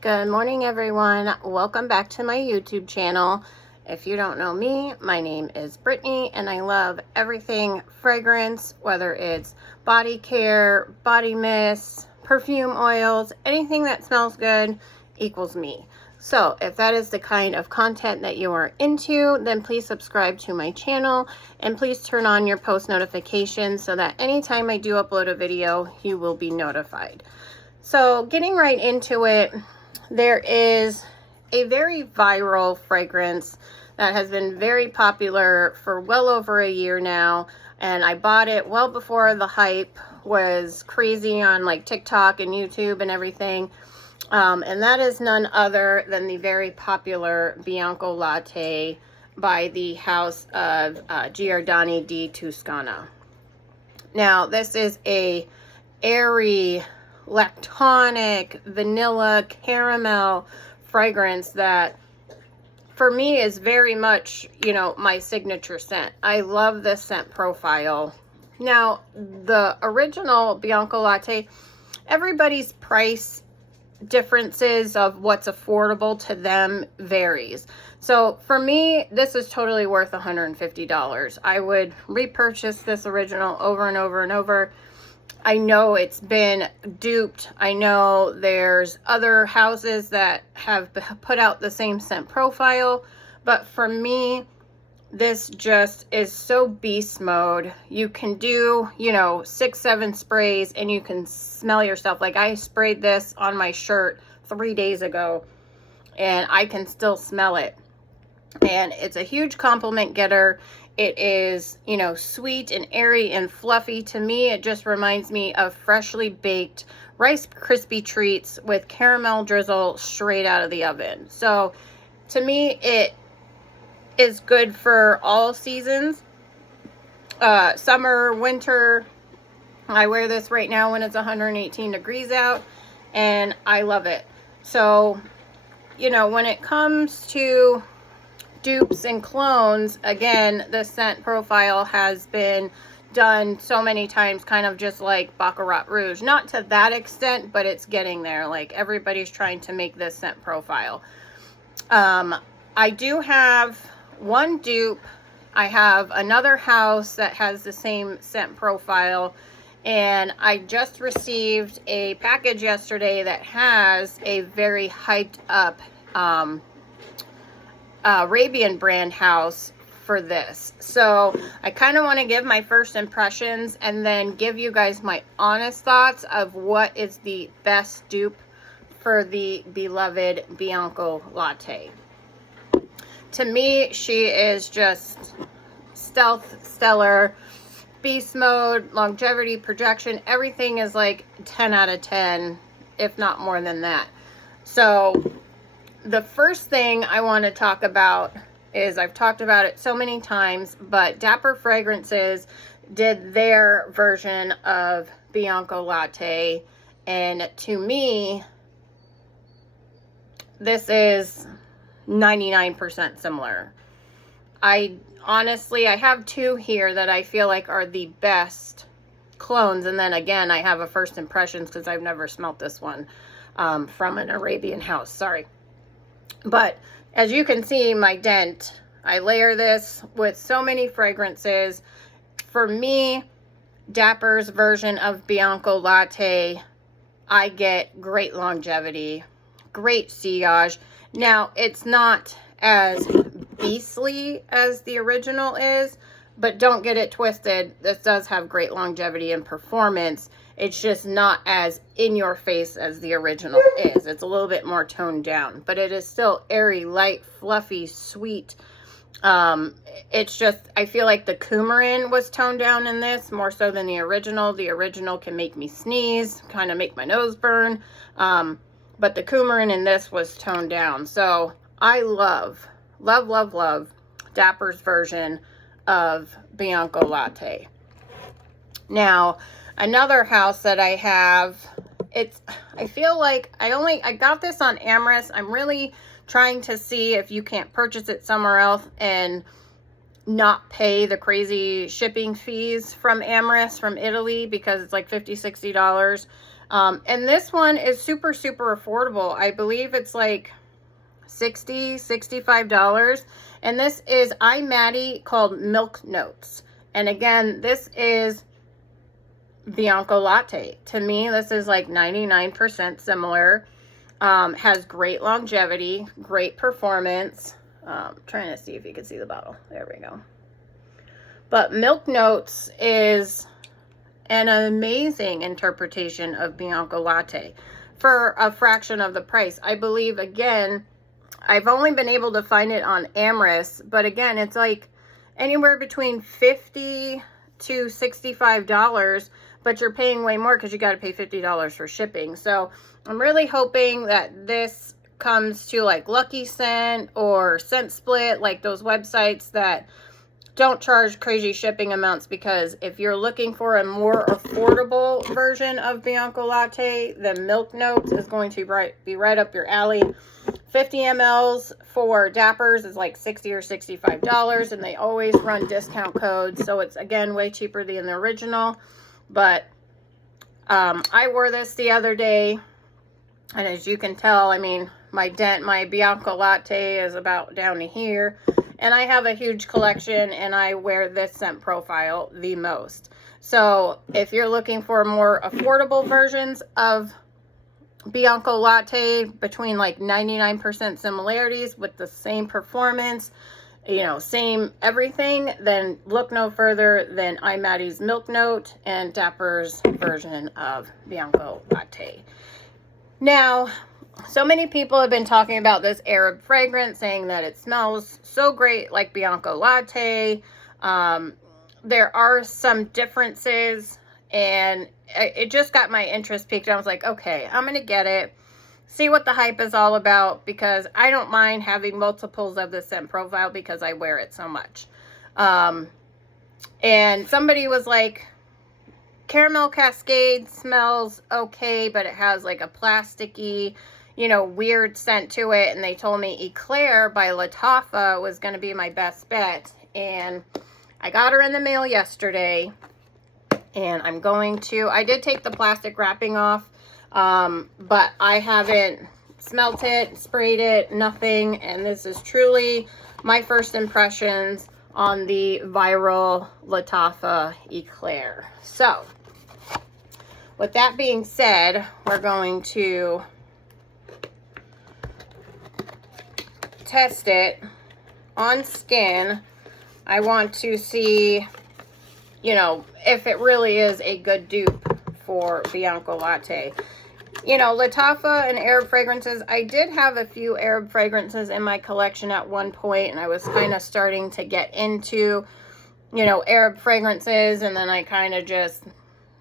Good morning, everyone. Welcome back to my YouTube channel. If you don't know me, my name is Brittany and I love everything fragrance, whether it's body care, body mist, perfume oils, anything that smells good equals me. So if that is the kind of content that you are into, then please subscribe to my channel and please turn on your post notifications so that anytime I do upload a video, you will be notified. So getting right into it, there is a very viral fragrance that has been very popular for well over a year now, and I bought it well before the hype was crazy on like TikTok and YouTube and everything, and that is none other than the very popular Bianco Latte by the house of Giordani di Toscana. Now this is a airy, lactonic, vanilla, caramel fragrance that for me is very much, you know, my signature scent. I love this scent profile. Now, the original Bianco Latte, everybody's price differences of what's affordable to them varies. So for me, this is totally worth $150. I would repurchase this original over and over and over. I know it's been duped. I know there's other houses that have put out the same scent profile, but for me, this just is so beast mode. You can do, you know, 6-7 sprays and you can smell yourself. Like I sprayed this on my shirt 3 days ago and I can still smell it. And it's a huge compliment getter. It is, you know, sweet and airy and fluffy. To me, it just reminds me of freshly baked Rice Krispie treats with caramel drizzle straight out of the oven. So to me, it is good for all seasons. Summer, winter. I wear this right now when it's 118 degrees out and I love it. So, you know, when it comes to dupes and clones, again, the scent profile has been done so many times, kind of just like Baccarat Rouge. Not to that extent, but it's getting there. Like everybody's trying to make this scent profile. I do have one dupe. I have another house that has the same scent profile, and I just received a package yesterday that has a very hyped up Arabian brand house for this. So I kind of want to give my first impressions and then give you guys my honest thoughts of what is the best dupe for the beloved Bianco Latte. To me, she is just stealth, stellar, beast mode, longevity, projection. Everything is like 10 out of 10, if not more than that. So the first thing I want to talk about is, I've talked about it so many times, but Dapper Fragrances did their version of Bianco Latte, and to me, this is 99% similar. I have two here that I feel like are the best clones, and then again, I have a first impressions because I've never smelt this one from an Arabian house. Sorry. But as you can see, my dent, I layer this with so many fragrances. For me, Dapper's version of Bianco Latte, I get great longevity, great sillage. Now, it's not as beastly as the original is, but don't get it twisted. This does have great longevity and performance. It's just not as in your face as the original is. It's a little bit more toned down, but it is still airy, light, fluffy, sweet. It's just, I feel like the coumarin was toned down in this more so than the original. The original can make me sneeze, kind of make my nose burn. But the coumarin in this was toned down. So I love Dapper's version of Bianco Latte. Now, another house that I have, I feel like I got this on Amherst. I'm really trying to see if you can't purchase it somewhere else and not pay the crazy shipping fees from Amherst from Italy, because it's like $50-$60. And this one is super, super affordable. I believe it's like $65. And this is iMaddie called Milk Notes. And again, this is Bianco Latte. To me, this is like 99% similar. Has great longevity, great performance. Trying to see if you can see the bottle. There we go. But Milk Notes is an amazing interpretation of Bianco Latte for a fraction of the price. I believe, again, I've only been able to find it on Amherst, but again, it's like anywhere between $50 to $65, but you're paying way more because you got to pay $50 for shipping. So I'm really hoping that this comes to like Lucky Scent or Scent Split, like those websites that don't charge crazy shipping amounts, because if you're looking for a more affordable version of Bianco Latte, then Milk Notes is going to be right up your alley. 50 mLs for Dappers is like $60 or $65, and they always run discount codes, so it's again way cheaper than the original. But I wore this the other day, and as you can tell, I mean, my Bianco Latte is about down to here. And I have a huge collection, and I wear this scent profile the most. So if you're looking for more affordable versions of Bianco Latte between like 99% similarities with the same performance, you know, same everything, then look no further than iMaddie's Milk Note and Dapper's version of Bianco Latte. Now, so many people have been talking about this Arab fragrance, saying that it smells so great like Bianco Latte. There are some differences, and it just got my interest piqued. I was like, okay, I'm going to get it, see what the hype is all about, because I don't mind having multiples of the scent profile because I wear it so much. And somebody was like, Caramel Cascade smells okay, but it has like a plasticky, you know, weird scent to it. And they told me Eclair by Lattafa was going to be my best bet. And I got her in the mail yesterday. And I'm going to, I did take the plastic wrapping off, but I haven't smelt it, sprayed it, nothing. And this is truly my first impressions on the viral Lattafa Eclair. So, with that being said, we're going to test it on skin. I want to see, you know, if it really is a good dupe for Bianco Latte. You know, Lattafa and Arab fragrances, I did have a few Arab fragrances in my collection at one point, and I was kind of starting to get into, you know, Arab fragrances, and then I kind of just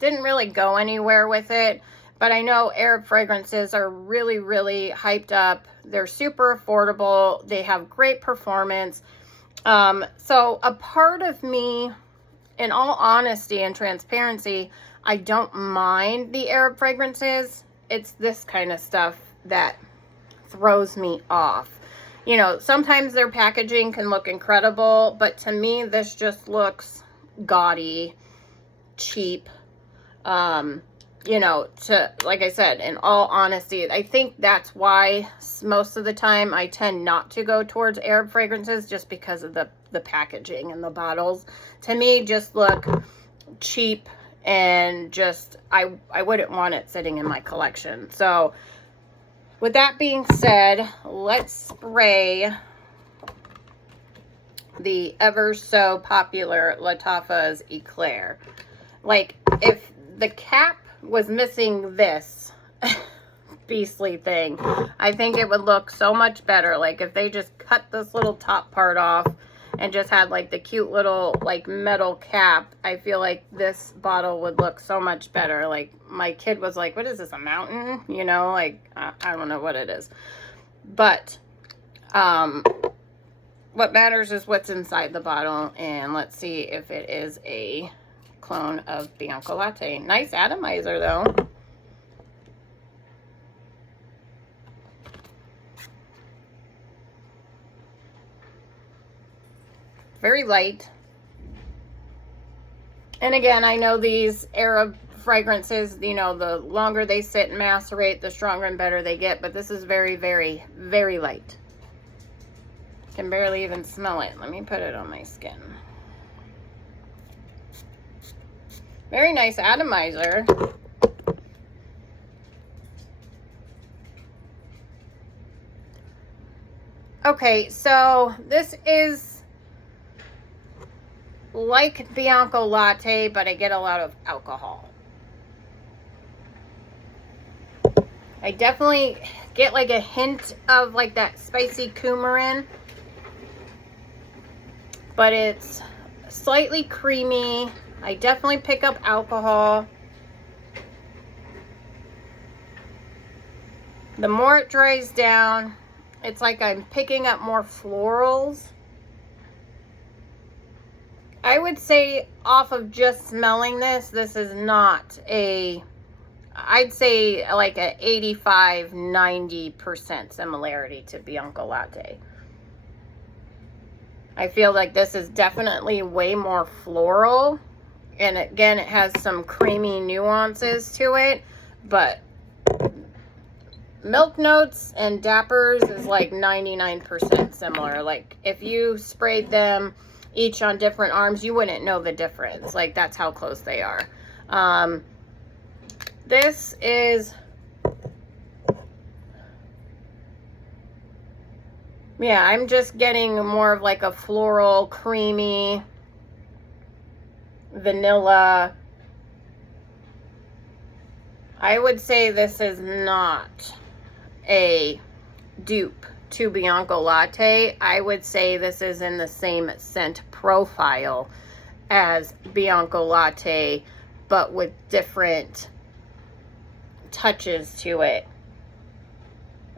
didn't really go anywhere with it. But I know Arab fragrances are really, really hyped up. They're super affordable. They have great performance. So a part of me, in all honesty and transparency, I don't mind the Arab fragrances. It's this kind of stuff that throws me off. You know, sometimes their packaging can look incredible, but to me, this just looks gaudy, cheap. You know, like I said, in all honesty, I think that's why most of the time I tend not to go towards Arab fragrances, just because of the packaging and the bottles. To me, just look cheap, and just, I wouldn't want it sitting in my collection. So, with that being said, let's spray the ever so popular Lattafa's Eclair. Like, if the cap was missing this beastly thing, I think it would look so much better. Like, if they just cut this little top part off and just had like the cute little like metal cap, I feel like this bottle would look so much better. Like, my kid was like, what is this, a mountain? You know, like, I don't know what it is. But what matters is what's inside the bottle, and let's see if it is a clone of Bianco Latte. Nice atomizer though. Very light. And again, I know these Arab fragrances, you know, the longer they sit and macerate, the stronger and better they get. But this is very, very, very light. Can barely even smell it. Let me put it on my skin. Very nice atomizer. Okay, so this is like Bianco Latte, but I get a lot of alcohol. I definitely get like a hint of like that spicy coumarin, but it's slightly creamy. I definitely pick up alcohol. The more it dries down, it's like I'm picking up more florals. I would say off of just smelling this, this is not a, I'd say like a 85-90% similarity to Bianco Latte. I feel like this is definitely way more floral. And again, it has some creamy nuances to it, but milk notes and dappers is like 99% similar. Like if you sprayed them each on different arms, you wouldn't know the difference. Like that's how close they are. This is, yeah, I'm just getting more of like a floral, creamy, vanilla. I would say this is not a dupe to Bianco Latte. I would say this is in the same scent profile as Bianco Latte, but with different touches to it.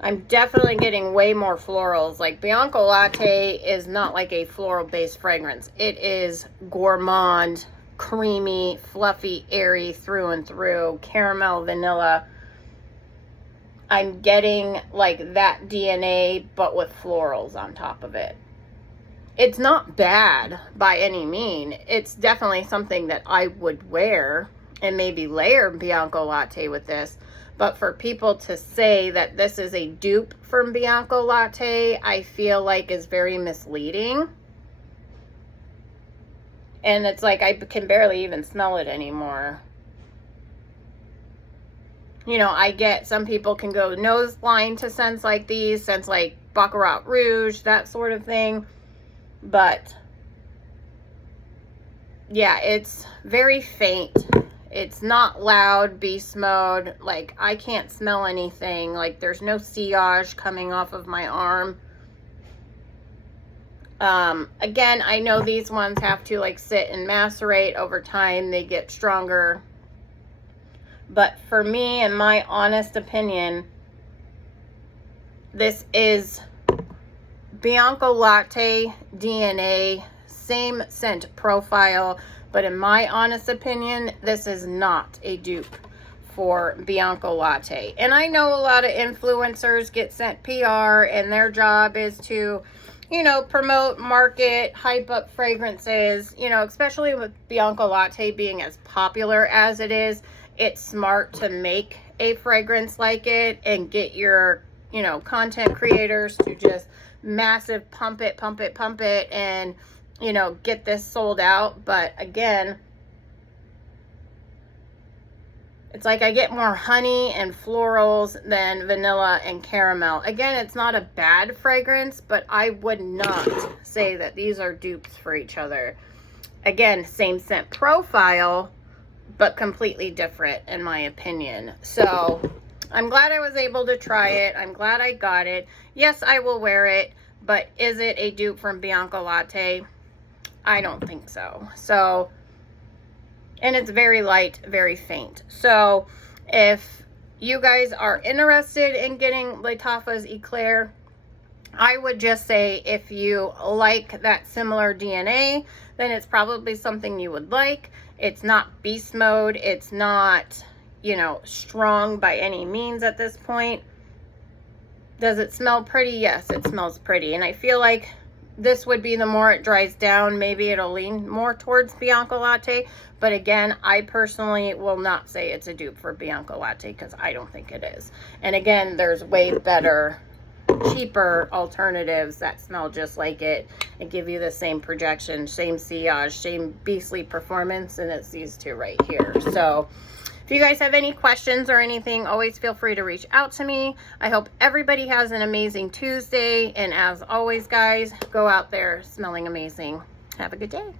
I'm definitely getting way more florals. Like Bianco Latte is not like a floral based fragrance. It is gourmand, creamy, fluffy, airy through and through, caramel, vanilla. I'm getting like that DNA, but with florals on top of it. It's not bad by any mean. It's definitely something that I would wear and maybe layer Bianco Latte with this. But for people to say that this is a dupe from Bianco Latte, I feel like is very misleading. And it's like I can barely even smell it anymore. You know, I get some people can go nose blind to scents like these, scents like Baccarat Rouge, that sort of thing. But yeah, it's very faint. It's not loud, beast mode. Like I can't smell anything. Like there's no sillage coming off of my arm. Again, I know these ones have to like sit and macerate over time. They get stronger. But for me, in my honest opinion, this is Bianco Latte DNA, same scent profile. But in my honest opinion, this is not a dupe for Bianco Latte. And I know a lot of influencers get sent PR and their job is to, you know, promote, market, hype up fragrances, you know, especially with Bianco Latte being as popular as it is. It's smart to make a fragrance like it and get your, you know, content creators to just massive pump it, and, you know, get this sold out. But again, it's like I get more honey and florals than vanilla and caramel. Again, it's not a bad fragrance, but I would not say that these are dupes for each other. Again, same scent profile, but completely different in my opinion. So I'm glad I was able to try it. I'm glad I got it. Yes, I will wear it, but is it a dupe from Bianco Latte? I don't think so. So, and it's very light, very faint. So if you guys are interested in getting Lattafa's Eclair, I would just say if you like that similar DNA, then it's probably something you would like. It's not beast mode. It's not, you know, strong by any means at this point. Does it smell pretty? Yes, it smells pretty. And I feel like this would be the more it dries down, maybe it'll lean more towards Bianco Latte. But again, I personally will not say it's a dupe for Bianco Latte because I don't think it is. And again, there's way better, cheaper alternatives that smell just like it and give you the same projection, same sillage, same beastly performance, and it's these two right here. So if you guys have any questions or anything, always feel free to reach out to me. I hope everybody has an amazing Tuesday, and as always, guys, go out there smelling amazing. Have a good day.